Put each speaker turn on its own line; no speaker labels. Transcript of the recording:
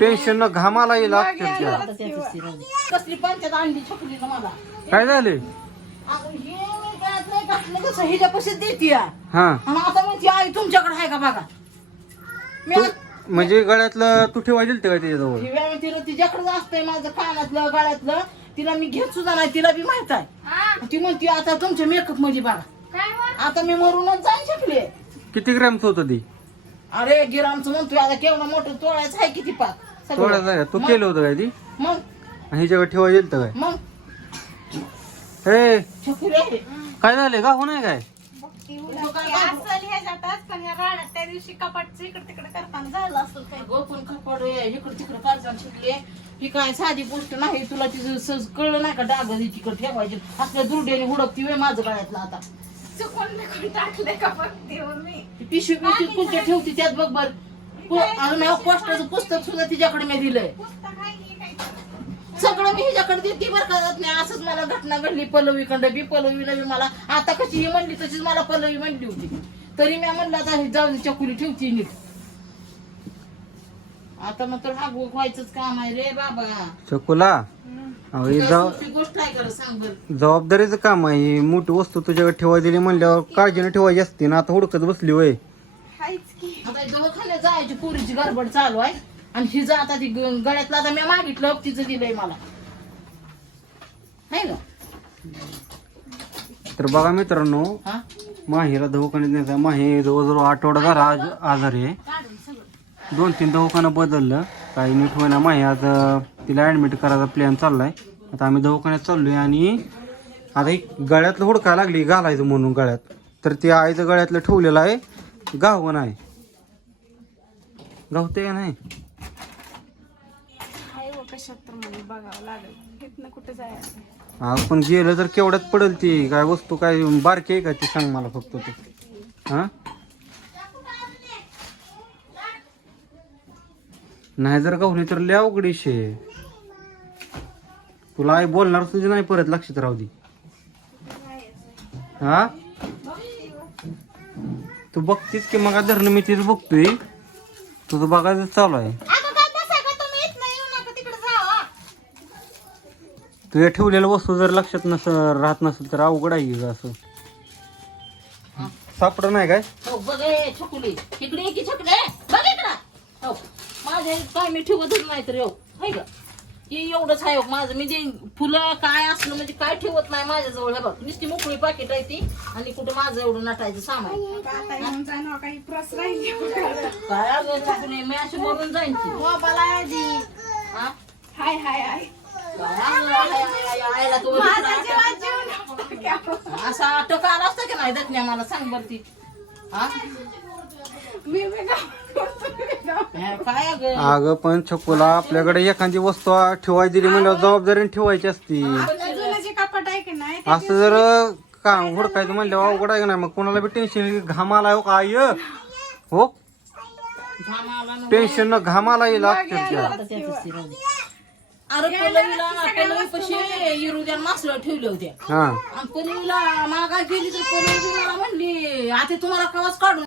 Tension न घामाला येईल अक्षरशः.
कसली पंचायत आणली छकली ना मला?
काय झाले?
अगं हे मी गळ्यात नाही घातलं कसं? हिच्या देते या
हा
आता म्हणते आई तुमच्याकडे आहे का बघा? मी
तू म्हणजे गळ्यातलं तू ठेवायला दिलं का त्याच्याजवळ?
ही वेळ तिला असतंय माझं कानातलं गळ्यातलं. तिला मी घेत सुद्धा नाही तिला बी माहीत आहे. ती म्हणते आता तुमच्या मेकअपमध्ये बघा. आता मी मरूनच जाईन शकले
किती ग्रॅमचं होतं ती?
अरे गिरामचं म्हणतोय आता केवढं मोठं तोळायचं आहे किती पाक? सगळं.
तू
मग-
केलं होतं काय ती?
मग.
आणि ह्याच्याकडे ठेवायला दिलं काय?
मग.
हे!
छकुले
काय झाले का हो नाही काय?
असेल ह्याच्यातच पण या राड्यात त्या दिवशी कपाटचं इकडे तिकडे करताना झालं असेल काही.
गोपन खपाड इकडे तिकडे कारखान शिकले ही काय साधी गोष्ट नाही. तुला तिचं कळलं नाही का? डाग तिकडे ठेवायची. असल्या हुडकती माझं गळ्यातलं आता.
चुकून बिकून टाकले का बघते हो मी?
ती पिशवी पिशवी कुठच्या ठेवती त्यात बघ बर. अजून पोस्टाचं पुस्तक सुद्धा तिच्याकडे मी दिलंय. सगळं मी हिच्याकडे देते बरं का. जात नाही असंच मला घटना घडली पल्लवीकडं बी पल्लवीनं बी मला. आता कशी ही म्हणली तशीच मला पल्लवी म्हणली होती. तरी मी म्हणलं आता ही जाऊन चकुली ठेवती नीट आता मग तर हा व्हायचंच काम आहे रे बाबा.
चकुला अहो, ही जबाब-
सोपी गोष्ट आहे कर सांग बरं.
जबाबदारीचं काम आहे. ही मोठी वस्तू तुझ्याकडे ठेवायला दिली म्हणल्यावर काळजीने ठेवायची असते ना. आता हुडकत बसली वय
हायच की.
आता दवाखान्यात जायची पोरीची गडबड चालू आहे. आणि हिचं आता ती गळ्यातलं आता मी मागितलं तिचं दिलंय मला. आहे ना?
तर बघा मित्रांनो
हा?
माहीला दवाखान्यात न्यायचा माही जवळजवळ आठवडा झाला आज आजारी आहे. दोन तीन दवाखाना बदललं. काही नीट होईना. माही आज अं, तिला ऍडमिट करायचा प्लॅन चाललाय. आता आम्ही दवाखान्यात चाललोय आणि आता एक गळ्यातलं हुडकायला लागली घालायचं म्हणून गळ्यात. तर ते आईचं गळ्यातलं ठेवलेलं आहे. गावं नाही. गावते का नाही?
हाय व कशात तर मला बघावं लागेल. इथनं कुठं जायचं.
आपण गेलं तर केवढ्यात पडेल ती? काय वस्तू काय बारकी आहे का ती? सांग मला फक्त तू. हा? नाही जर गावली तर लय अवघडीश तुला आई बोलणार तुझी नाही परत लक्षात राहू दे. हा? तू बघतीस की मग धरणं मी तिथं बघतोय? तुझं बघायचं चालू आहे.
आता काय बसाय का तुम्ही? इथनं येऊ नका तिकडे जावा
तुझ्या ठेवलेल्या वस्तू जर लक्षात नस राहत नसेल तर अवघड आहे की गं असं. सापड नाही काय?
हो बघ छकुली. इकडे की बघ इकडं. हो माझ्या काय मी ठेवतच नाही तर येऊ. हाय का की एवढंच आहे हो माझं मी जे फुलं काय असलं म्हणजे काय ठेवत नाही माझ्याजवळ. हे बघ नुसती मोकळी पाकिट आहे ती आणि कुठं माझं एवढं नटायचं सामान.
आता येऊन जाय ना काही प्रस राहिली
काय अगं छकुली मी अशी मरून जाईन की.
मोबाईल आहे आधी
हा?
हाय हाय हाय
काय अगं, आय, आय, आय, आयला तो
माझा जीवात जीव नका.
असा अटक आला असता की नाही? दटण्या मला सांग बरं ती. हा?
मी
हे अगं
पण छकुला आपल्याकडे एखादी वस्तू ठेवायची दिली म्हणल्यावर जबाबदारीने ठेवायची असती. असं जर का हुडकायचं म्हणल्यावर अवघड आहे नाही? मग कोणाला बी टेन्शन घामाला हो काय हो
घाम आला ना
टेन्शन न येईल
आता त्याचं सिरं. अरे पलवीला ना पलवी पशी इरुद्या मासळ ठेवल्या होत्या.
हा.
आणि पलवीला मागा गेली तर पलवी मला म्हणली आता तुम्हाला कवाच काढून